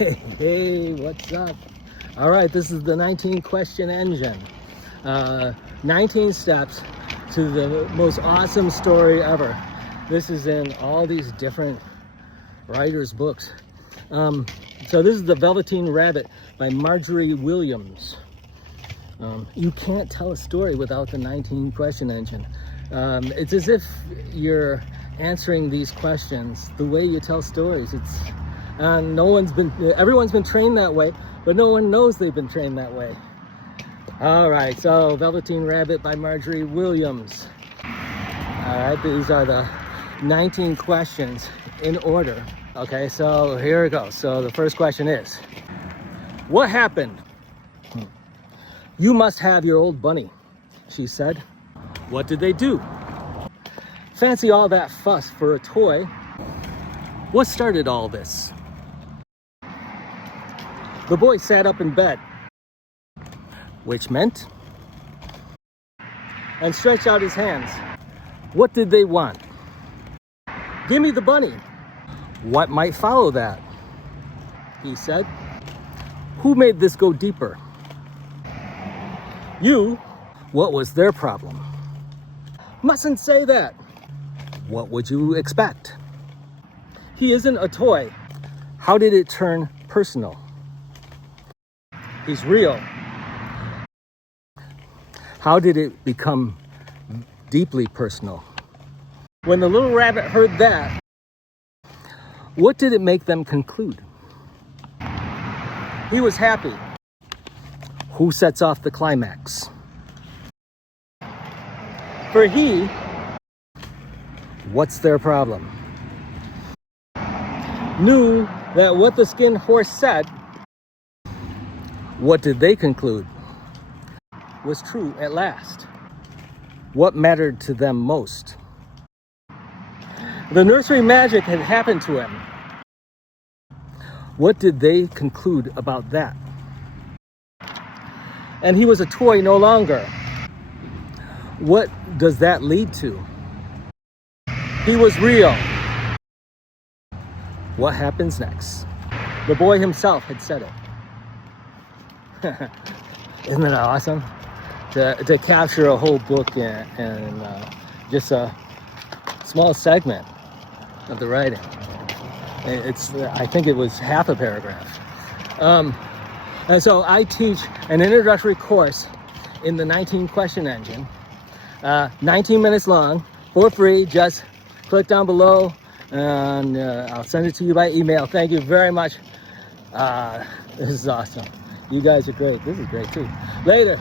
Hey, what's up? All right, this is the 19 question engine. 19 steps to the most awesome story ever. This is in all these different writers' books. So this is the Velveteen Rabbit by Margery Williams. You can't tell a story without the 19 question engine. It's as if you're answering these questions the way you tell stories. Everyone's been trained that way, but no one knows they've been trained that way. All right, so Velveteen Rabbit by Margery Williams. All right, these are the 19 questions in order. Okay, so here it goes. So the first question is, what happened? You must have your old bunny, she said. What did they do? Fancy all that fuss for a toy. What started all this? The boy sat up in bed, which meant, and stretched out his hands. What did they want? Give me the bunny. What might follow that? He said. Who made this go deeper? You. What was their problem? Mustn't say that. What would you expect? He isn't a toy. How did it turn personal? He's real. How did it become deeply personal? When the little rabbit heard that, what did it make them conclude? He was happy. Who sets off the climax? For he, what's their problem? Knew that what the skinned horse said, what did they conclude? Was true at last. What mattered to them most? The nursery magic had happened to him. What did they conclude about that? And he was a toy no longer. What does that lead to? He was real. What happens next? The boy himself had said it. Isn't that awesome? To capture a whole book in just a small segment of the writing. I think it was half a paragraph. And so I teach an introductory course in the 19 question engine, 19 minutes long, for free. Just click down below and I'll send it to you by email. Thank you very much. This is awesome. You guys are great. This is great too. Later.